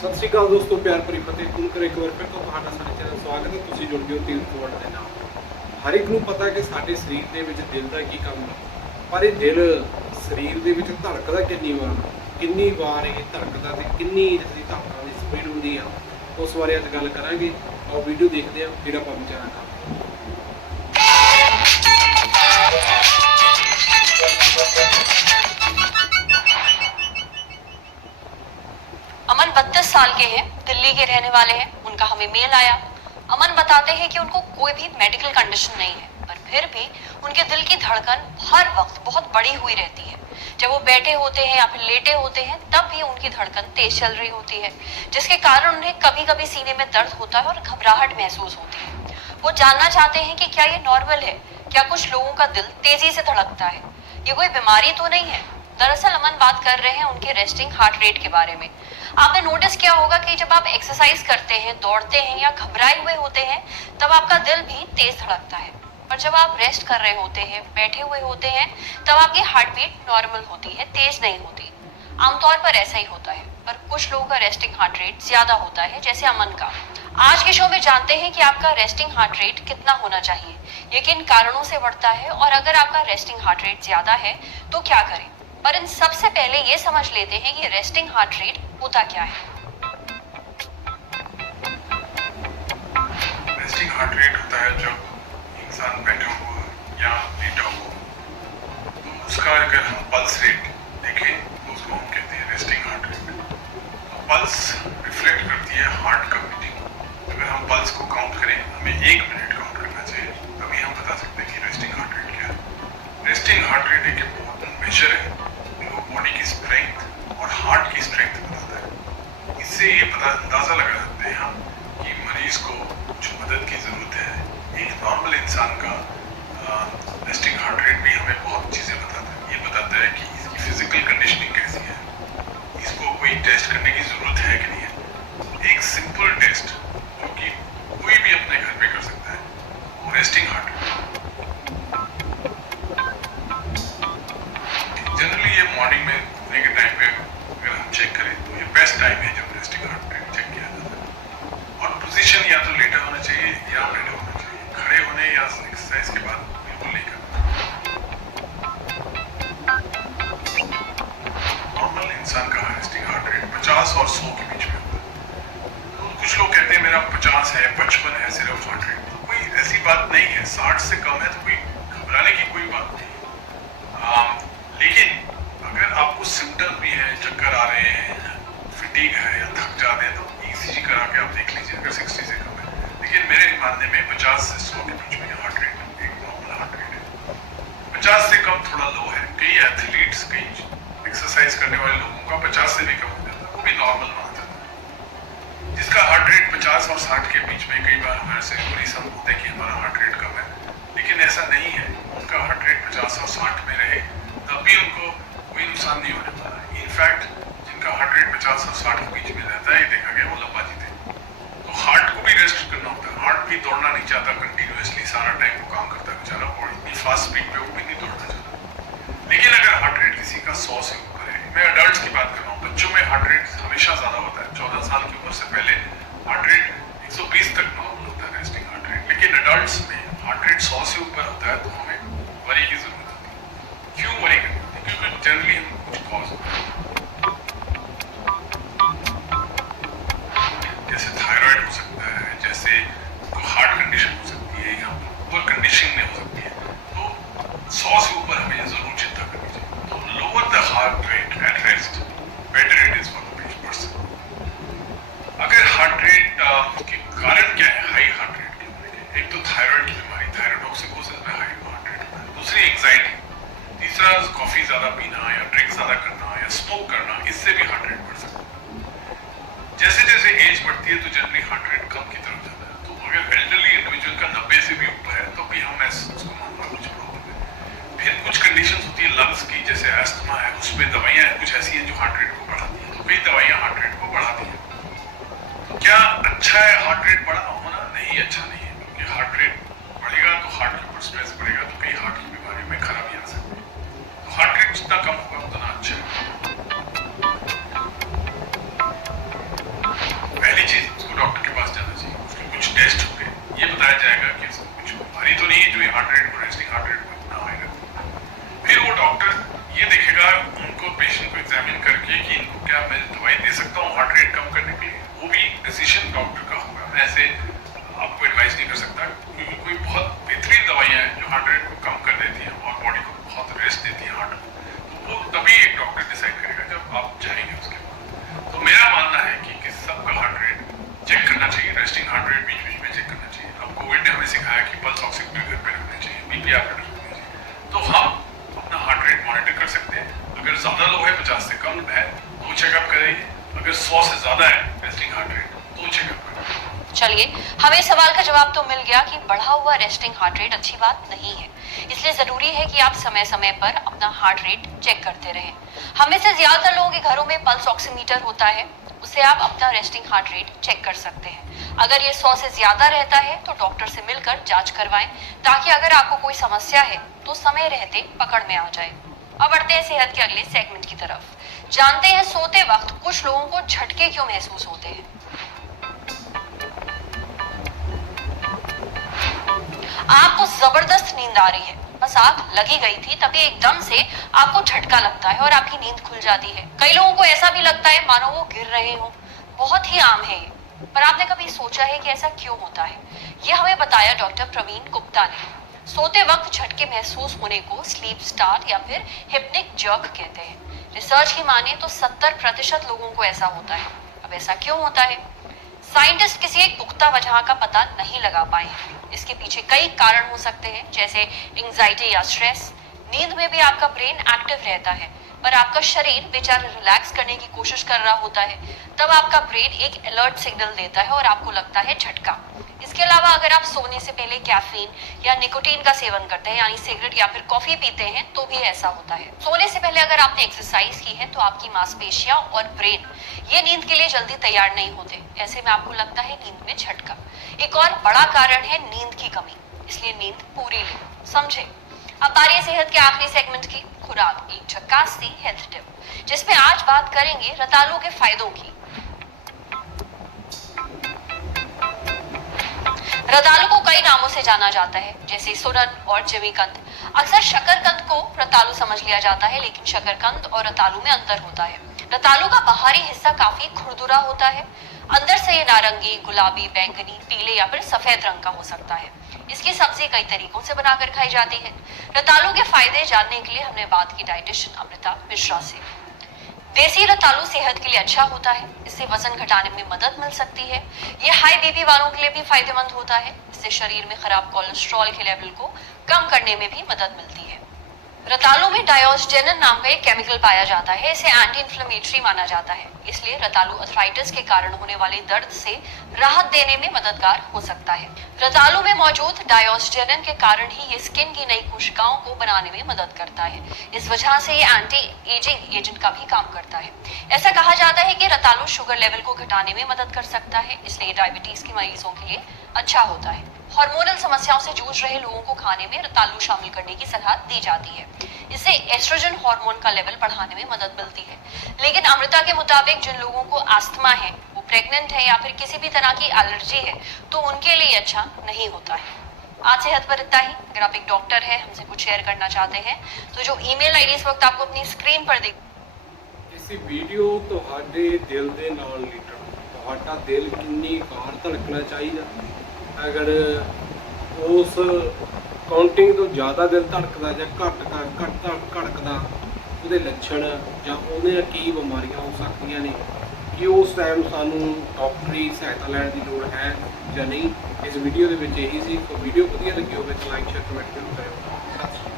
ਸਤਿ ਸ਼੍ਰੀ ਅਕਾਲ ਦੋਸਤੋ, ਪਿਆਰ ਭਰੀ ਫਤਿਹ। ਤੁਹਾਨੂੰ ਕਰ ਇੱਕ ਵਾਰ ਫਿਰ ਤੋਂ ਤੁਹਾਡਾ ਸਾਡੇ ਚੈਨਲ ਸਵਾਗਤ ਹੈ। ਤੁਸੀਂ ਜੁੜ ਗਏ ਹੋ ਤੀਰਥ ਵਰਡ ਦੇ ਨਾਲ। ਹਰ ਇੱਕ ਨੂੰ ਪਤਾ ਕਿ ਸਾਡੇ ਸਰੀਰ ਦੇ ਵਿੱਚ ਦਿਲ ਦਾ ਕੀ ਕੰਮ ਹੈ, ਪਰ ਇਹ ਦਿਲ ਸਰੀਰ ਦੇ ਵਿੱਚ ਧੜਕਦਾ ਕਿੰਨੀ ਵਾਰ ਇਹ ਧੜਕਦਾ ਤੇ ਕਿੰਨੀ ਇਸਦੀ ਧੜਕਣ ਦੀ ਸਪੀਡ ਹੁੰਦੀ ਆ, ਉਸ ਬਾਰੇ ਅੱਜ ਗੱਲ ਕਰਾਂਗੇ। ਆਓ ਵੀਡੀਓ ਦੇਖਦੇ ਹਾਂ, ਫਿਰ ਆਪਾਂ ਵਿਚਾਰਾਂ ਕਰਾਂਗੇ। अमन 32 साल के हैं, दिल्ली के रहने वाले हैं। उनका हमें मेल आया। अमन बताते हैं कि उनको कोई भी मेडिकल कंडीशन नहीं है, पर फिर भी उनके दिल की धड़कन हर वक्त बहुत बड़ी हुई रहती है। जब वो बैठे होते हैं या फिर लेटे होते हैं तब भी उनकी धड़कन तेज चल रही होती है, जिसके कारण उन्हें कभी कभी सीने में दर्द होता है और घबराहट महसूस होती है। वो जानना चाहते हैं कि क्या ये नॉर्मल है, क्या कुछ लोगों का दिल तेजी से धड़कता है, ये कोई बीमारी तो नहीं है। दरअसल अमन बात कर रहे हैं उनके रेस्टिंग हार्ट रेट के बारे में। आपने नोटिस किया होगा कि जब आप एक्सरसाइज करते हैं, दौड़ते हैं या घबराए हुए होते हैं तब आपका दिल भी तेज धड़कता है, पर जब आप रेस्ट कर रहे होते हैं, बैठे हुए होते हैं, तब आपकी हार्ट बीट नॉर्मल होती है, तेज नहीं होती। आमतौर पर ऐसा ही होता है, पर कुछ लोगों का रेस्टिंग हार्ट रेट ज्यादा होता है, जैसे अमन का। आज के शो में जानते हैं कि आपका रेस्टिंग हार्ट रेट कितना होना चाहिए, ये किन कारणों से बढ़ता है, और अगर आपका रेस्टिंग हार्ट रेट ज्यादा है तो क्या करें। पर इन सबसे पहले ये समझ लेते हैं कि रेस्टिंग हार्ट रेट होता क्या है। रेस्टिंग हार्ट रेट होता है जब इंसान बैठा हुआ या लेटा हुआ, तो उसका अगर हम पल्स रेट देखें तो उसको हम कहते हैं रेस्टिंग हार्ट रेट। तो पल्स रिफ्लेक्ट करती है हार्ट का बीटिंग। अगर हम पल्स को काउंट करें, हमें 1 मिनट काउंट करना चाहिए, तभी हम बता सकते हैं कि रेस्टिंग हार्ट रेट क्या है। रेस्टिंग हार्ट रेट एक इम्पोर्टेंट मेजर है, वो बॉडी की स्ट्रेंथ और हार्ट की स्ट्रेंथ बताता है। इससे ये अंदाजा लगा सकते हैं हम कि मरीज को जो मदद की जरूरत है। एक नॉर्मल इंसान का रेस्टिंग हार्ट रेट भी हमें बहुत चीज़ें बताता है। ये बताता है कि इसकी फिजिकल कंडीशनिंग कैसी है, इसको कोई टेस्ट करने की ज़रूरत है कि नहीं है। एक सिंपल टेस्ट जो कि कोई भी अपने घर पे कर सकता है, वो रेस्टिंग हार्ट रेट। जनरली ये मॉर्निंग में उठने के टाइम पे अगर हम चेक करें तो ये बेस्ट टाइम है जब रेस्टिंग हार्ट रेट चेक किया जाता है। और पोजीशन या तो लेटा होना चाहिए या बैठा होना चाहिए, खड़े होने या एक्सरसाइज के बाद बिल्कुल नहीं करना। नॉर्मल इंसान का रेस्टिंग हार्ट रेट 50 और 100 के बीच में होता है। तो कुछ लोग कहते हैं मेरा 50 है, 55 है सिर्फ हार्ट रेट। तो कोई ऐसी बात नहीं है, 60 से कम है तो कोई घबराने की कोई बात नहीं है। लेकिन अगर आपको सिम्टम भी है, चक्कर आ रहे हैं, फिटीग है या थक जाते हैं, तो ईसीजी करा के आप देख लीजिए अगर 60 से कम है। लेकिन मेरे मानने में 50 से 100 के बीच में हार्ट रेट एक नॉर्मल हार्ट रेट है। 50 से कम थोड़ा लो है। कई एथलीट्स, कई एक्सरसाइज करने वाले लोगों का 50 से भी कम हो जाता है, वो भी नॉर्मल माना जाता है। जिसका हार्ट रेट 50 और 60 के बीच में, कई बार हमारे से परेशान होते हैं कि हमारा हार्ट रेट कम है, लेकिन ऐसा नहीं है। उनका हार्ट रेट 50 और 60 में रहे तब भी उनको कोई नुकसान नहीं होने वाला। इनफैक्ट जिनका हार्ट रेट 50 और 60 के बीच में रहता है, ये देखा गया वो लंबा जीते। तो हार्ट को भी रेस्ट करना होता है। हार्ट भी दौड़ना नहीं चाहता कंटिन्यूअसली, सारा टाइम वो काम करता है बेचारा, और इतनी फास्ट स्पीड पे वो भी नहीं दौड़ना चाहता। लेकिन अगर हार्ट रेट किसी का 100 से ऊपर है, मैं अडल्ट की बात कर रहा हूँ, बच्चों में हार्ट रेट हमेशा ज्यादा होता है। 14 साल की उम्र से पहले हार्ट रेट 120 तक नॉर्मल होता है रेस्टिंग हार्ट रेट। लेकिन अडल्ट में हार्ट रेट 100 से ऊपर होता है तो हमें वरी की जरूरत होती है। क्यों वरी करनी होती है? क्योंकि जनरली हम कुछ कॉज होता है, जैसे थायराइड हो सकता है, जैसे हार्ट कंडीशन हो सकती है, या ओवर कंडीशनिंग में हो सकती है। तो 100 से ऊपर हमें जरूर चिंता करनी चाहिए। तो lower the heart rate at rest, better it is for the person. अगर हार्ट रेट के कारण क्या है हाई हार्ट रेट के होने के? एक तो थायराइड की बीमारी, थायराइडोसिकोसिस में हाई हार्ट रेट होता है। दूसरी एंजाइटी, तीसरा कॉफी ज्यादा पीना या ड्रिंक ज्यादा करना या स्मोक करना, इससे भी हार्ट रेट बढ़ सकता है। जैसे जैसे एज बढ़ती है तो जनरली हार्ट रेट कम की तरफ जाता है। तो अगर एल्डरली इंडिविजुअल का 90 से भी ऊपर है तो भी हम उसको मानना कुछ प्रॉब्लम है। फिर कुछ कंडीशंस होती है लंग्स की, जैसे अस्थमा है, उसमें दवाइयाँ कुछ ऐसी हैं जो हार्ट रेट को बढ़ाती हैं। तो कई दवाइयाँ हार्ट रेट को बढ़ाती हैं। तो क्या अच्छा है हार्ट रेट बढ़ा होना? नहीं, अच्छा नहीं है, क्योंकि हार्ट रेट बढ़ेगा तो हार्ट के ऊपर स्ट्रेस बढ़ेगा, तो कई हार्ट की बीमारियों में खराबी आ सकती है। तो हार्ट रेट जितना कम होगा उतना अच्छा है। मैं दवाई दे सकता हूँ हार्ट रेट कम करने के लिए, वो भी डिसीजन डॉक्टर का होगा। मैं ऐसे आपको एडवाइस नहीं कर सकता, क्योंकि कोई बहुत बेहतरीन दवाइयाँ हैं जो हार्ट रेट को कम कर देती हैं और बॉडी को बहुत रेस्ट देती हैं हार्ट को, तो वो तभी एक डॉक्टर डिसाइड करेगा जब आप जाएंगे उसके बाद। तो मेरा मानना है कि सबका हार्ट रेट चेक करना चाहिए, रेस्टिंग हार्ट रेट बीच बीच में चेक करना चाहिए। अब कोविड ने हमें सिखाया कि पल्स ऑक्सीमीटर घर पे रखना चाहिए, बीपी आप रखना चाहिए, तो हम अपना हार्ट रेट मॉनिटर कर सकते हैं। अगर ज़्यादा लो है, 50 से कम है, तो चेकअप करेंगे। अगर 100 से ज़्यादा है रेस्टिंग हार्ट रेट, तो चेकअप करेंगे। चलिए, हमें सवाल का जवाब तो मिल गया कि बढ़ा हुआ रेस्टिंग हार्ट रेट अच्छी बात नहीं है, इसलिए जरूरी है कि आप समय समय पर अपना हार्ट रेट चेक करते रहें। हमें से ज्यादातर लोगों के घरों में पल्स ऑक्सीमीटर होता है, उससे आप अपना रेस्टिंग हार्ट रेट चेक कर सकते हैं। अगर ये 100 से ज्यादा रहता है तो डॉक्टर से मिलकर जांच करवाएं, ताकि अगर आपको कोई समस्या है तो समय रहते पकड़ में आ जाए। अब बढ़ते हैं सेहत के अगले सेगमेंट की तरफ। जानते हैं सोते वक्त कुछ लोगों को झटके क्यों महसूस होते हैं। आपको जबरदस्त नींद आ रही है, बस आग लगी गई थी, तभी एकदम से आपको झटका लगता है और आपकी नींद खुल जाती है। कई लोगों को ऐसा भी लगता है मानो वो गिर रहे हो। बहुत ही आम है ये, पर आपने कभी सोचा है कि ऐसा क्यों होता है? ये हमें बताया डॉक्टर प्रवीण गुप्ता ने। सोते वक्त झटके महसूस होने को स्लीप स्टार्ट या फिर हिप्निक जर्क कहते हैं। रिसर्च की माने तो 70% लोगों को ऐसा होता है। अब ऐसा क्यों होता है? साइंटिस्ट किसी एक पुख्ता वजह का पता नहीं लगा पाए हैं। इसके पीछे कई कारण हो सकते हैं, जैसे एंजाइटी या स्ट्रेस। नींद में भी आपका ब्रेन एक्टिव रहता है, पर आपका शरीर बेचारा रिलैक्स करने की कोशिश कर रहा होता है, तब आपका ब्रेन एक अलर्ट सिग्नल देता है और आपको लगता है झटका। इसके अलावा अगर आप सोने से पहले कैफीन या निकोटीन का सेवन करते हैं, यानी सिगरेट या फिर कॉफी पीते हैं, तो भी ऐसा होता है। सोने से पहले अगर आपने एक्सरसाइज की है तो आपकी मांसपेशियां और ब्रेन ये नींद के लिए जल्दी तैयार नहीं होते, ऐसे में आपको लगता है नींद में झटका। एक और बड़ा कारण है नींद की कमी, इसलिए नींद पूरी लें, समझे। अब बारी है सेहत के आखिरी सेगमेंट की, खुराक, एक झक्कास सी हेल्थ टिप, जिसमें आज बात करेंगे रतालू के फायदों की। रतालू को कई नामों से जाना जाता है, जैसे सुरन और जिमीकंद। अक्सर शकरकंद को रतालू समझ लिया जाता है, लेकिन शकरकंद और रतालू में अंतर होता है। रतालू का बाहरी हिस्सा काफी खुरदुरा होता है, अंदर से ये नारंगी, गुलाबी, बैंगनी, पीले या फिर सफेद रंग का हो सकता है। इसकी सब्जी कई तरीकों से बनाकर खाई जाती है। रतालू के फायदे जानने के लिए हमने बात की डाइटिशियन अमृता मिश्रा से। देसी रतालू सेहत के लिए अच्छा होता है, इससे वजन घटाने में मदद मिल सकती है। ये हाई बीपी वालों के लिए भी फायदेमंद होता है, इससे शरीर में खराब कोलेस्ट्रॉल के लेवल को कम करने में भी मदद मिलती है। रतालू में डायोस्जेनिन नाम का एक केमिकल पाया जाता है, इसे एंटी इन्फ्लेमेटरी माना जाता है, इसलिए रतालू अर्थराइटिस के कारण होने वाले दर्द से राहत देने में मददगार हो सकता है। रतालू में मौजूद डायोस्जेनिन के कारण ही ये स्किन की नई कोशिकाओं को बनाने में मदद करता है। इस वजह से ये एंटी एजिंग एजेंट का भी काम करता है। ऐसा कहा जाता है कि रतालू शुगर लेवल को घटाने में मदद कर सकता है, इसलिए डायबिटीज के मरीजों के लिए अच्छा होता है। हार्मोनल समस्याओं से जूझ रहे लोगों को खाने में रतालू शामिल करने की सलाह दी जाती है, इससे एस्ट्रोजन हार्मोन का लेवल बढ़ाने में मदद मिलती है। लेकिन अमृता के मुताबिक जिन लोगों को अस्थमा है, वो प्रेग्नेंट है या फिर किसी भी तरह की एलर्जी है, तो उनके लिए अच्छा नहीं होता है। आज सेहत पर इतना ही। अगर आप एक डॉक्टर है, हमसे कुछ शेयर करना चाहते हैं, तो जो ईमेल आईडी इस वक्त आपको अपनी स्क्रीन पर दिख इस वीडियो ਤੁਹਾਡੇ ਦਿਲ ਦੇ ਨਾਲ ਰਿਲੇਟਡ, ਤੁਹਾਡਾ ਦਿਲ ਕਿੰਨੀ ਵਾਰ ਧੜਕਣਾ ਚਾਹੀਦਾ। अगर उस काउंटिंग तो ज़्यादा दिल धड़कदा ਜਾਂ ਘੱਟ ਧੜਕਦਾ, ਉਹਦੇ ਲੱਛਣ ਜਾਂ ਉਹਦੇ ਕੀ ਬਿਮਾਰੀਆਂ ਹੋ ਸਕਦੀਆਂ ਨੇ, ਕਿ ਉਸ ਟਾਈਮ ਸਾਨੂੰ ਡਾਕਟਰੀ ਸਹਾਇਤਾ ਲੈਣ ਦੀ ਲੋੜ ਹੈ ਜਾਂ ਨਹੀਂ। ਇਸ ਵੀਡੀਓ ਦੇ ਵਿੱਚ ਇਹੀ ਸੀ। ਕੋਈ ਵੀਡੀਓ ਵਧੀਆ ਲੱਗੀ ਹੋਵੇ ਤਾਂ ਲਾਈਕ ਸ਼ੇਅਰ ਕਮੈਂਟ ਜ਼ਰੂਰ ਕਰਿਓ। ਸਤਿ ਸ਼੍ਰੀ ਅਕਾਲ।